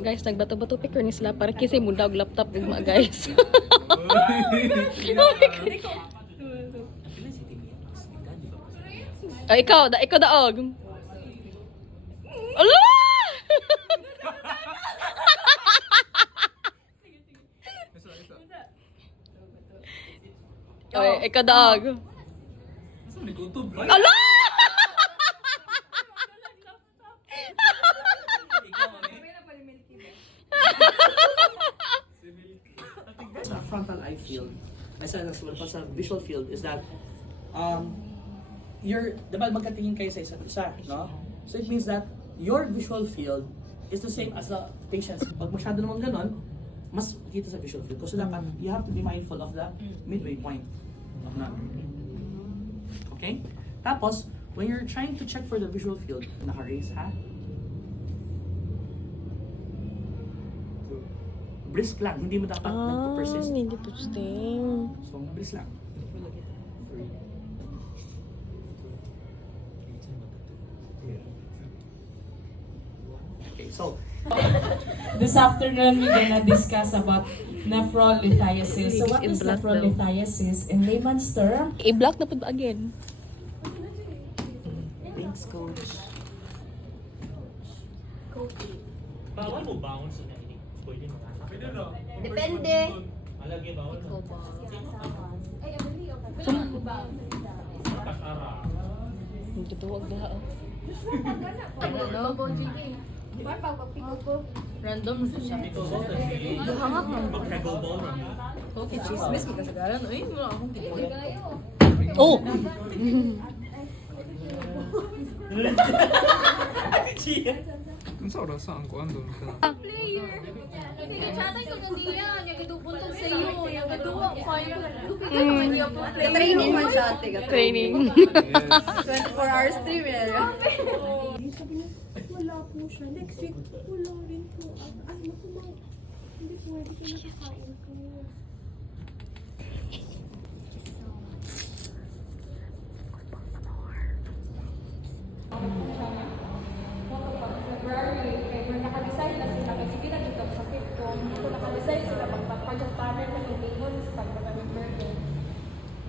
Guys, nagbato-bato picture ni sila para kasi munda og laptop ugma guys. Ay, ikaw daog. Ala! Ay, ikaw daog. Ala! Sa frontal eye field, sa visual field is that diba magkatingin kayo sa isa't isa, no? So it means that your visual field is the same as the patient's. Pag masyado naman ganon, mas kita sa visual field. So dapat, you have to be mindful of the midway point. Okay? Tapos, when you're trying to check for the visual field, naka-raise ha? Brisk lang, hindi mo dapat nagpo-persist. Hindi po sting. So, mabilis lang. Okay, so, This afternoon, we're gonna discuss about nephrolithiasis. So what is In black daw. nephrolithiasis in layman's term? I-block na po ba again? thanks coach. Bawal mo baon sa nainig? Pwede mo nga. Depende. Malagi bawal mo. Kasara. Hindi po wag na. Random sa siya. Ikaw ba kasi? Hangak mo. Mag-peggle ball. Okay, chismis mo kasagaran. Uy, mo akong kilig. Oh! Ang sa orasan ko ando ka. Player. Chatay ko kandiya, nagadubuntog sa iyo, nagaduwa ko kayo. Lupit ka naman niya po. Training man siya, ate. Training. 24 hours stream eh. Sabi niya, wala po siya. Next week, wala rin po. Ay, naku ma, hindi pwede ka nakakain ko. February, kaya kung nakadecide na sila, kasi kita dito ang sakit ko, kung nakadecide sila, magpapagpapanan na ilingon sa pagpapaging birthday.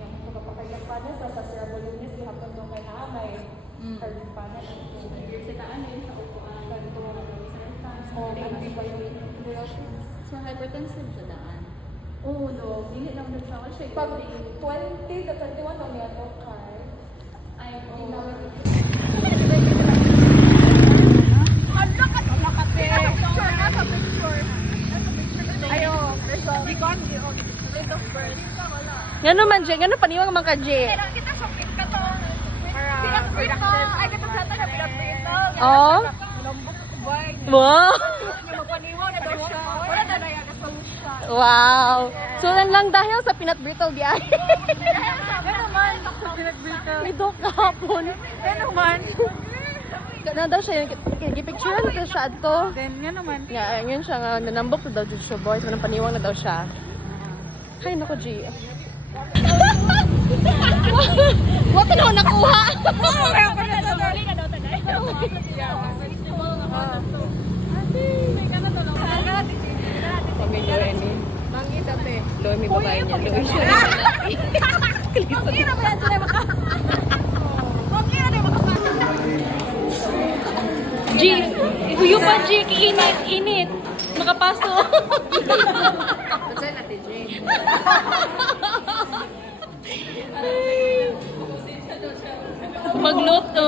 Yung magpapagpapanan sa cerebral lunes, ihapon doon kay Amay, pagpapanan. Sa kaan na yun sa upuan, ganito mo lang yung sa So, hypertensive siya daan. Oo, no. Dili lang na siya. Kasi pag 20 to 21 ang yan, okay. Ay, ginawin ito. Gano man, Jay? Gano paniwang man ka, Jay? Oh? Wow! Wow! So lang dahil sa peanut brittle di ay. May dok kahapon. Na daw siya yung gipicturean sa siya ato. Then, nga naman. Nga, yun siya nga, nanambok na daw dito siya, boys. Manang paniwang na daw siya. Ay, naku, G. Wala na ako nakuha. Pamilya Reni. Mangit ate. Loy, may babae niya. Loy siya. G, huyo pa G, kiinit, init. Makapasok. Kasi natin, Jay. Magluto.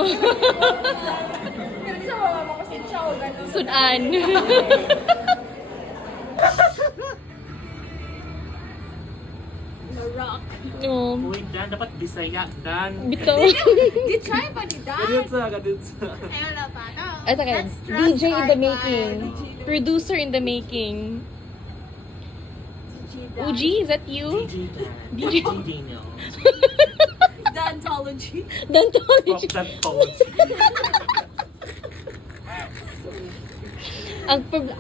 Pero di sa mga makasin siya o gano'n. Sudan. Rock. Oh, Uy, Dan, dapat Bisaya, Dan. bitaw. Di-try pa ni Dan. Kaditsa. Ayun na pa, no? Ay, taka. DJ in the making. Producer in the making. Uji, is that you? DJ Dan. DJ. DJ no. Dantology. Pop Dantology. that pose.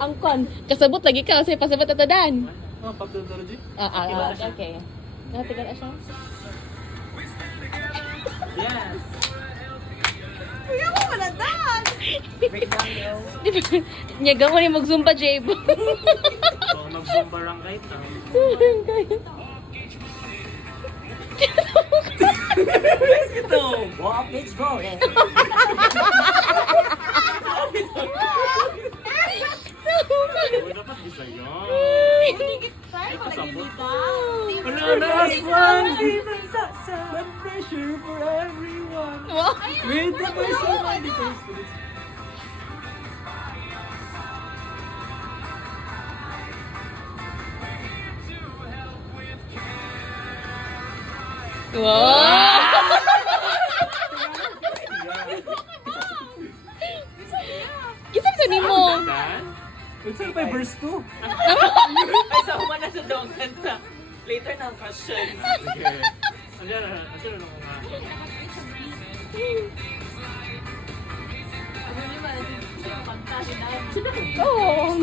Ang kon, kasabot lagi ka kasi pasabot ito Dan. Oh, pop that G? Okay. Natigal na siya? Yes. Kuya mo wala daan. Nyaga ko ni mag-zumba, Jabe. So, mag-zumba barangay na. Ito! Walk, let's go! Eh. Uy, dapat isa yan. Pasabot. Bananas, one different salsa, one pressure for everyone. With the voice of my little spirits. Wow! Kita ka ni mo. Dan? Saan pa yung verse 2? Kasama na sa daw kanta. Later na ang question. Sige. Andiyan na ako nga. Oh.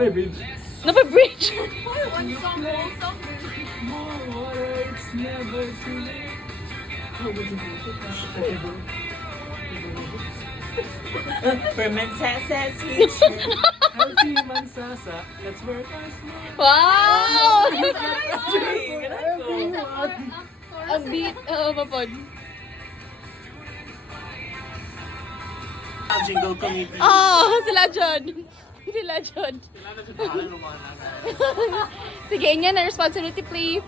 Baby. Napa-bridge. More water, it's never too late. Ferment sweet. Healthy mansasa, that's where it is. Wow! Everyone. Ang beat. Oo, mapod. Jingle committee. Oh, sila John. Sila John. Kailangan na siya pangalan ng mga naga. Sige, inyo na responsibility, please.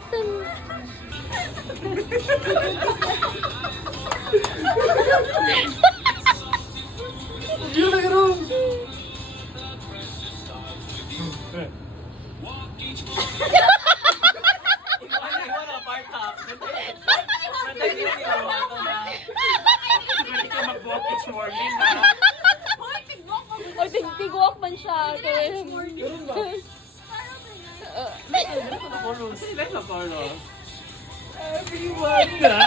Yun ang room. Iwan ang part half. Hindi Pwede ka mag-walk each morning ha. O, tigwalk man siya. Ganun ba? Sila sa Carlos. Everyone na.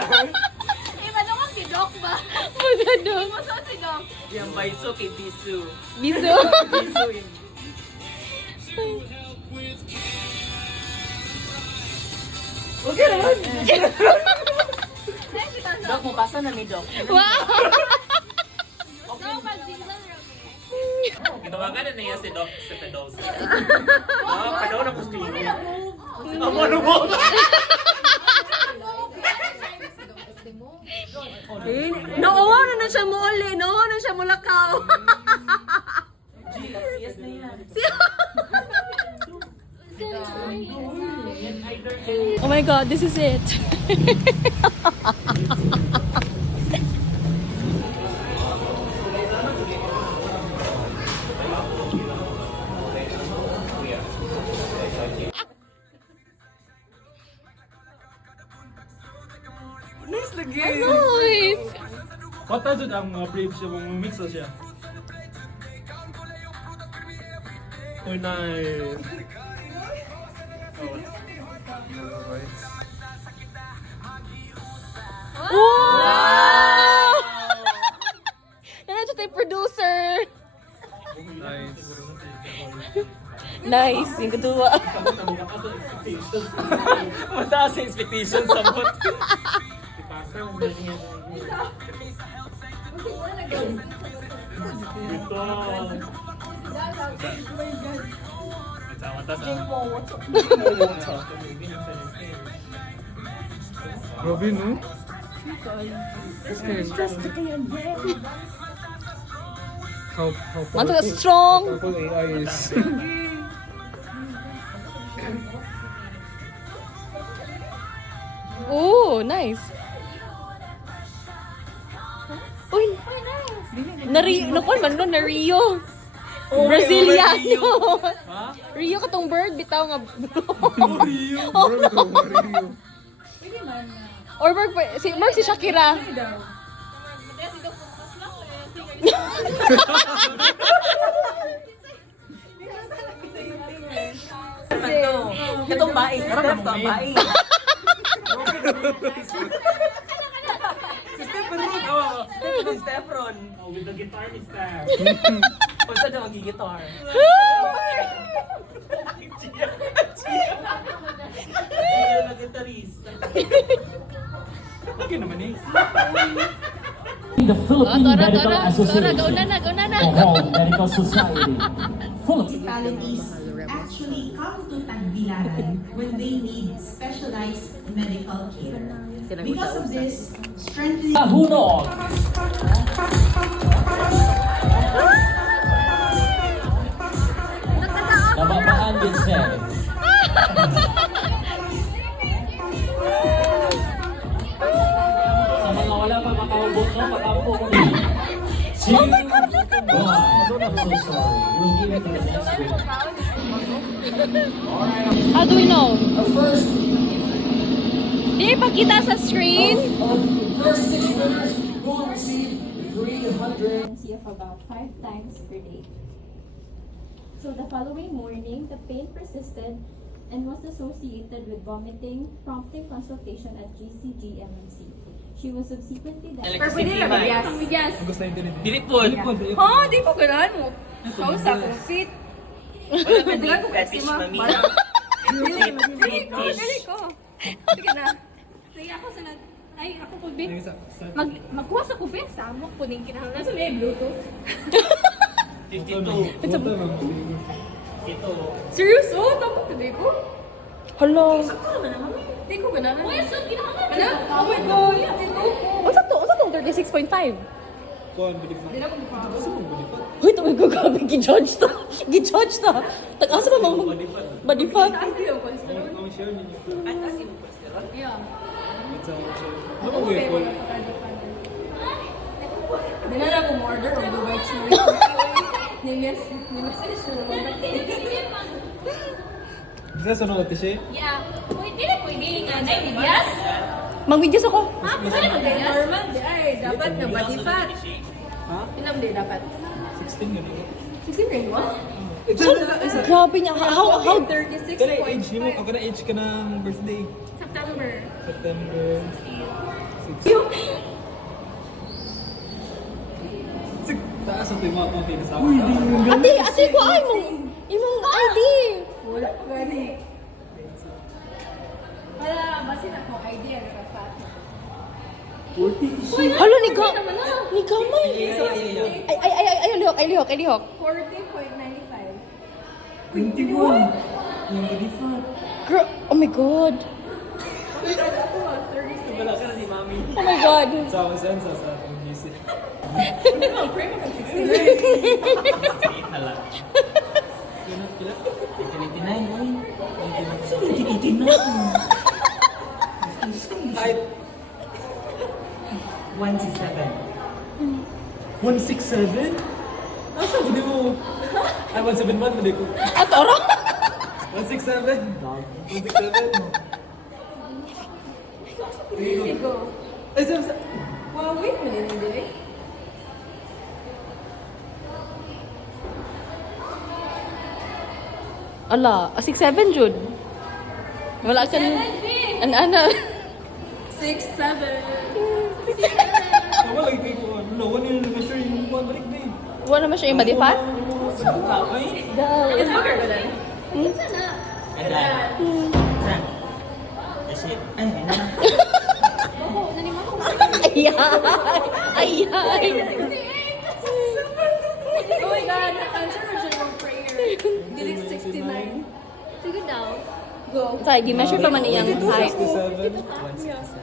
Iba naman si Doc ba? Magano. Gusto si Doc. Yung baiso kay Bisu. Biso. Bisu yun. Okay naman. Doc, mabasa na ni Doc. Wow! Ginawagan na niya si Doc sa Pedose. Padaw na po screen. Amo na mo. Noowa na siya mo uli. Noowa na siya mulakaw. Yes na yan. Oh my God, this is it. Nice lagi. Nice. Kota dyan ang mga brave siya, mga mix na siya. Oh, nice. Wow! Yan siya tayo producer. Nice. Nice. Yung kedua. Mataas sa expectations sa bot. Ito. Grabe, no? How Want to strong. powerful AI is. Oh, nice. Uy. Nakuha man nun, na Rio. Braziliano. Rio katong bird, bitaw nga. Or Mark, si Mark si Shakira. Katong bae. Steph ka, bae. Si Steph Ron. Oo, Steph Ron. Oh, with the guitar ni Steph. Kung saan na mag-gitar. Gia na gitarista. Okay naman eh. The Philippine Tora, Medical Tora, Association, gauna na. the Hall Medical Society, municipalities actually come to Tagbilaran when they need specialized medical care. Because of this, strengthening Hunog, Nababaan din siya. Sa mga wala pa makahubog no, makampo ko din. 2, 1. I'm so sorry. We'll give it to the next week. How do we know? First, Di ipakita sa screen? first 6 winners will receive 300. Of about 5 times per day. So the following morning, the pain persisted and was associated with vomiting, prompting consultation at GCG-MMC. She was subsequently diagnosed. Yes. Gusto yung dinit. Dili po. Oh, di ko ganahan mo. Kausa ko fit. Wala ka di fetish, mami. Dili ko. Sige na. Sige ako sa ay, ako po, be. Magkuha sa kubi. Samok po din kinahanglan sa may Bluetooth. 52. Ito. Seryoso? Tapos today ko? Hello. Di ko ganahan. Uy, so kinahanglan. Oh my God. Dito ko. Unsa to 36.5? Kuhan, bilifat. Di na ko mukha. Gusto mo bilifat? Uy, tuwing ko gabi, gi-judge ta. Gi-judge ta. Tag-asa ba mga badifat? Taas ko yung cholesterol. Ang share ninyo. Ay, taas yung cholesterol? Yeah. Ano mo gaya Paul? Di na ako order o Dubai cheese. Ni-message ko naman. Bisa sa mga tishe? Yeah. Pwede na pwede nga. Yes? Mag-videos ako. Ha? Pwede na ba normal? Ay, dapat na body fat. Ha? Ilang day dapat? 16 yun eh. 16 grade 1? Grabe niya. How 36.5. Kaya age mo, ako na age ka ng birthday. September. September 6. Taas ang tuyo mga pinasama. Ate ko ay mo. Imong ID. Wala. Wala, basin ako. Idea na dapat. 40. Hala ni gamay. Ay lihok. 40.95. 21. Yung body fat. Girl, oh my god. Wala ka na si mami. Oh my god. Sa sensa sa atong GC. Na lang. Kila? 89, oy. 89. Height. 167. 167? Asa ko di mo? Ay, 171 mo di ko. At oro. 167? 167? Hindi ko. Ay, sa... Wow, wait mo din, hindi. Ala, 6'7" jud. Wala ka ana. 6'7". Wala lagi kayo ko. No, wala yung nag-measure yung buwan balik na eh. Wala naman siya yung body fat? Ay, Is bigger ba dan? Sana. Ada. Saan? That's it. Ay, ano? Bako, nanima ko. Ay. Oh my God, answer mo siya ng prayer. Dilig 69. Sige daw. Go. Say, gi-measure pa man iyang height. 67?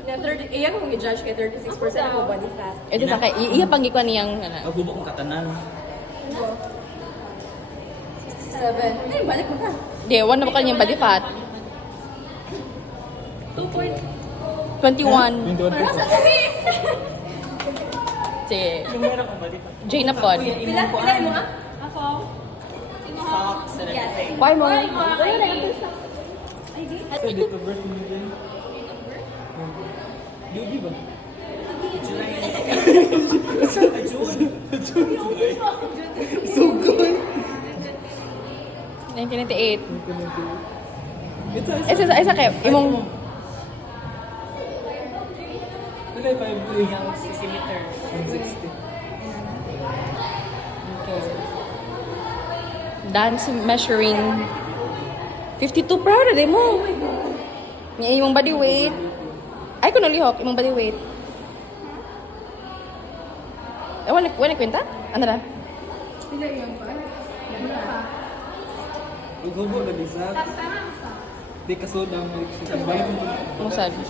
Na 30, iya ko mag-judge kay 36% ako body fat. Ito sa kay iya pang gikuan niyang ana. Magbubok kong katanan. Go. 67. Ay, balik mo ka. Di, one na ba kanyang body fat? 2.1. 21. 21 Para sa tabi. Si Yung meron kong body fat. Jay na pod. Pila mo nga? Ako. Socks and everything. Why mo? Ay, dito birth mo din. Baby ba? So good! 1998. Ito, Isa kay imong Wala yung 5'3". Yung 60 meters. 160. dance measuring 52 proud de mo. Nga imong body weight. Ay Ay, kung nalihok, imong body weight. Eh, wala kwenta? Ano na? Sila yung ba? Wala pa. Ugobo na bisa. Di kasod ang balik mo. Ang sad. Ano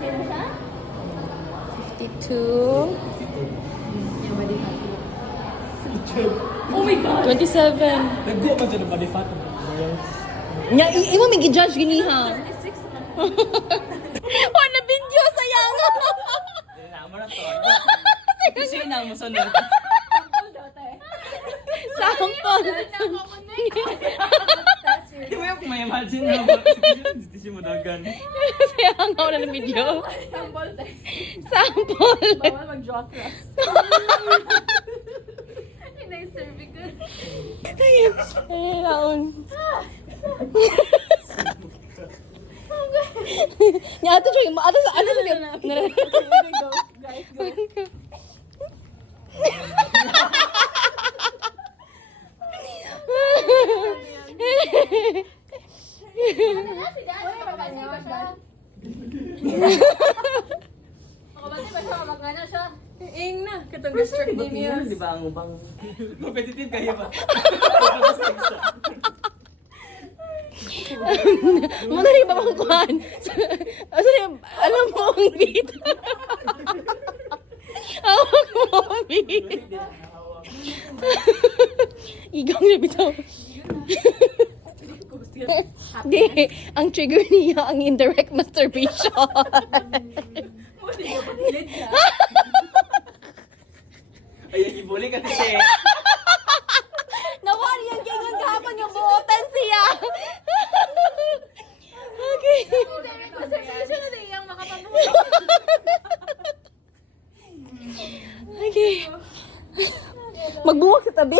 din mo siya? 52. Oh my God! 27. Naggo pa dyan ang body fat. Nya, imo may gi-judge giniha. 36 na. Wala video, sayang. Namo na to. Kasi na mo sunod. Sample daw tayo. Sample. Di mo yung may-imagine na hindi mo dagan. Sayang ako na ng video. Sample tayo. Sample. Bawal mag-draw class. Hindi yung cervical. Eh, laon. Nya ato joy, ato sa ano sa Go, guys, go. Makabati ba siya? Magana siya? Ing na. Katong district game yun. Di ba ang ubang competitive kayo ba? Muna rin ba bang kuhan? Alam mo ang beat. Hawak mo ang beat. Igang na bitaw. Di, ang trigger niya ang indirect masturbation. Ay, ibuli ka kasi. Nawari yung ganyan kahapon yung buotan siya. Okay. Direct masturbation na din yung makapamuha. Okay. Magbungok sa tabi.